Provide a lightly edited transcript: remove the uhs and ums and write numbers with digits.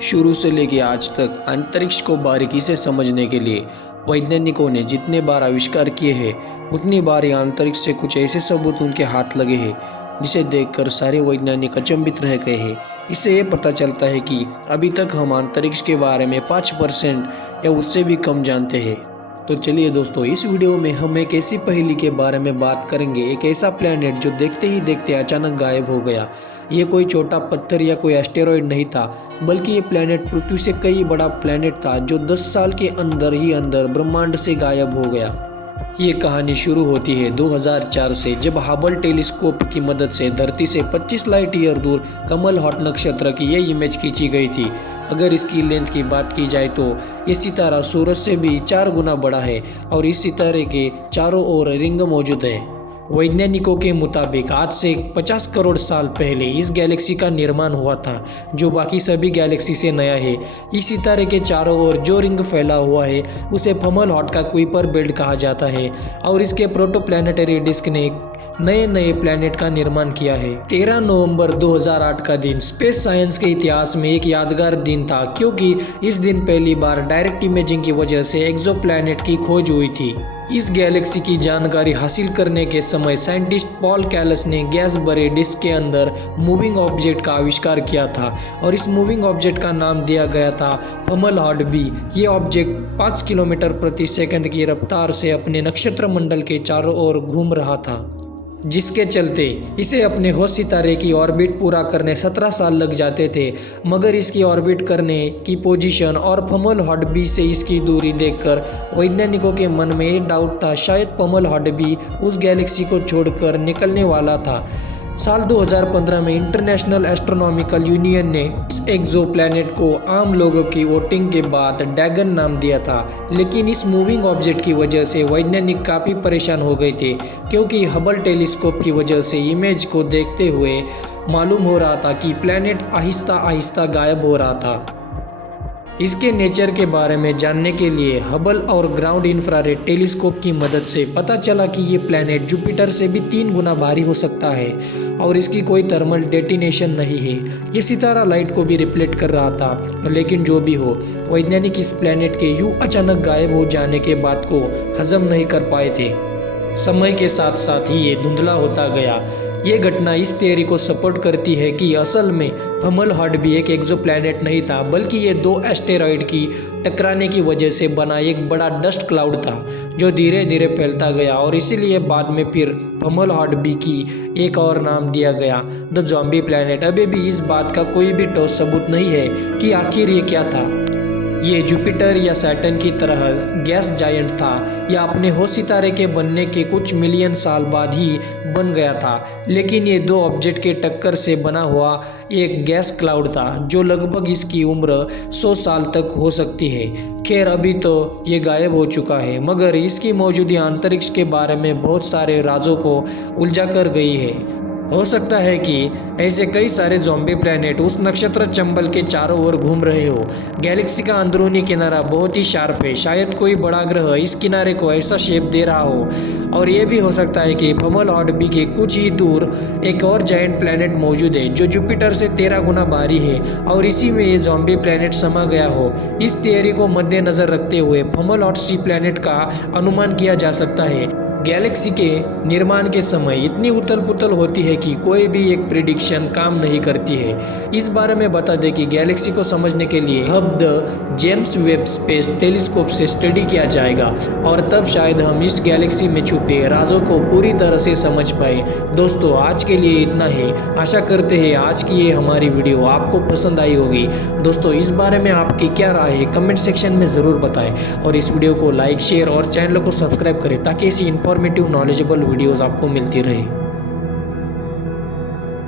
शुरू से लेकर आज तक अंतरिक्ष को बारीकी से समझने के लिए वैज्ञानिकों ने जितने बार आविष्कार किए हैं उतनी बार यह अंतरिक्ष से कुछ ऐसे सबूत उनके हाथ लगे हैं जिसे देखकर सारे वैज्ञानिक अचंभित रह गए हैं। इससे ये पता चलता है कि अभी तक हम अंतरिक्ष के बारे में 5% या उससे भी कम जानते हैं। तो चलिए दोस्तों, इस वीडियो में हम एक ऐसी पहेली के बारे में बात करेंगे, एक ऐसा प्लैनेट जो देखते ही देखते अचानक गायब हो गया। ये कोई छोटा पत्थर या कोई एस्टेरॉयड नहीं था, बल्कि ये प्लैनेट पृथ्वी से कई बड़ा प्लैनेट था जो 10 साल के अंदर ही ब्रह्मांड से गायब हो गया। ये कहानी शुरू होती है 2004 से, जब हबल टेलीस्कोप की मदद से धरती से 25 लाइट ईयर दूर कमल हॉट नक्षत्र की ये इमेज खींची गई थी। अगर इसकी लेंथ की बात की जाए तो ये सितारा सूरज से भी 4 गुना बड़ा है और इस सितारे के चारों ओर रिंग मौजूद है। वैज्ञानिकों के मुताबिक आज से 50 करोड़ साल पहले इस गैलेक्सी का निर्माण हुआ था, जो बाकी सभी गैलेक्सी से नया है। इस सितारे के चारों ओर जो रिंग फैला हुआ है उसे फमल हॉट का कुइपर बेल्ट कहा जाता है और इसके प्रोटोप्लैनेटरी डिस्क ने नए प्लैनेट का निर्माण किया है। 13 नवंबर 2008 का दिन स्पेस साइंस के इतिहास में एक यादगार दिन था, क्योंकि इस दिन पहली बार डायरेक्ट इमेजिंग की वजह से एक्सोप्लैनेट की खोज हुई थी। इस गैलेक्सी की जानकारी हासिल करने के समय साइंटिस्ट पॉल कैलस ने गैस भरे डिस्क के अंदर मूविंग ऑब्जेक्ट का आविष्कार किया था और इस मूविंग ऑब्जेक्ट का नाम दिया गया था फमल हॉट बी। ये ऑब्जेक्ट 5 किलोमीटर प्रति सेकंड की रफ्तार से अपने नक्षत्र मंडल के चारों ओर घूम रहा था, जिसके चलते इसे अपने होस्ट सितारे की ऑर्बिट पूरा करने 17 साल लग जाते थे। मगर इसकी ऑर्बिट करने की पोजीशन और फमल हॉट बी से इसकी दूरी देखकर वैज्ञानिकों के मन में एक डाउट था, शायद फमल हॉट बी उस गैलेक्सी को छोड़कर निकलने वाला था। साल 2015 में इंटरनेशनल एस्ट्रोनॉमिकल यूनियन ने इस एक्सोप्लैनेट को आम लोगों की वोटिंग के बाद डैगन नाम दिया था, लेकिन इस मूविंग ऑब्जेक्ट की वजह से वैज्ञानिक काफ़ी परेशान हो गए थे, क्योंकि हबल टेलीस्कोप की वजह से इमेज को देखते हुए मालूम हो रहा था कि प्लैनेट आहिस्ता आहिस्ता गायब हो रहा था। इसके नेचर के बारे में जानने के लिए हबल और ग्राउंड इंफ्रारेड टेलीस्कोप की मदद से पता चला कि ये प्लैनेट जुपिटर से भी 3 गुना भारी हो सकता है और इसकी कोई थर्मल डेटिनेशन नहीं है। ये सितारा लाइट को भी रिफ्लेक्ट कर रहा था, लेकिन जो भी हो, वैज्ञानिक इस प्लैनेट के यूं अचानक गायब हो जाने के बात को हजम नहीं कर पाए थे। समय के साथ साथ ही ये धुंधला होता गया। ये घटना इस थियरी को सपोर्ट करती है कि असल में फमल हॉट भी एक एक्सोप्लैनेट नहीं था, बल्कि ये 2 एस्टेरॉयड की टकराने की वजह से बना एक बड़ा डस्ट क्लाउड था जो धीरे धीरे फैलता गया और इसीलिए बाद में फिर फमल हॉट बी की एक और नाम दिया गया, द ज़ॉम्बी प्लैनेट। अभी भी इस बात का कोई भी ठोस सबूत नहीं है कि आखिर ये क्या था। ये जुपिटर या सैटर्न की तरह गैस जायंट था या अपने होस्ट सितारे के बनने के कुछ मिलियन साल बाद ही बन गया था, लेकिन ये 2 ऑब्जेक्ट के टक्कर से बना हुआ एक गैस क्लाउड था जो लगभग इसकी उम्र 100 साल तक हो सकती है। खैर, अभी तो ये गायब हो चुका है, मगर इसकी मौजूदगी अंतरिक्ष के बारे में बहुत सारे राजों को उलझा कर गई है। हो सकता है कि ऐसे कई सारे ज़ॉम्बी प्लैनेट उस नक्षत्र चंबल के चारों ओर घूम रहे हो। गैलेक्सी का अंदरूनी किनारा बहुत ही शार्प है, शायद कोई बड़ा ग्रह इस किनारे को ऐसा शेप दे रहा हो। और ये भी हो सकता है कि फमल हॉट बी के कुछ ही दूर एक और जायंट प्लैनेट मौजूद है जो जुपिटर से 13 गुना भारी है और इसी में ये ज़ॉम्बी प्लैनेट समा गया हो। इस थियरी को मद्देनजर रखते हुए फमल हॉट सी प्लैनेट का अनुमान किया जा सकता है। गैलेक्सी के निर्माण के समय इतनी उथल पुथल होती है कि कोई भी एक प्रिडिक्शन काम नहीं करती है। इस बारे में बता दें कि गैलेक्सी को समझने के लिए Hubble James Webb space telescope से स्टडी किया जाएगा और तब शायद हम इस गैलेक्सी में छुपे राजों को पूरी तरह से समझ पाए। दोस्तों, आज के लिए इतना ही। आशा करते हैं आज की ये हमारी वीडियो आपको पसंद आई होगी। दोस्तों, इस बारे में आपकी क्या राय है कमेंट सेक्शन में ज़रूर बताएं और इस वीडियो को लाइक, शेयर और चैनल को सब्सक्राइब करें ताकि ऐसी इन्फॉर्मेटिव नॉलेजेबल वीडियोस आपको मिलती रहे।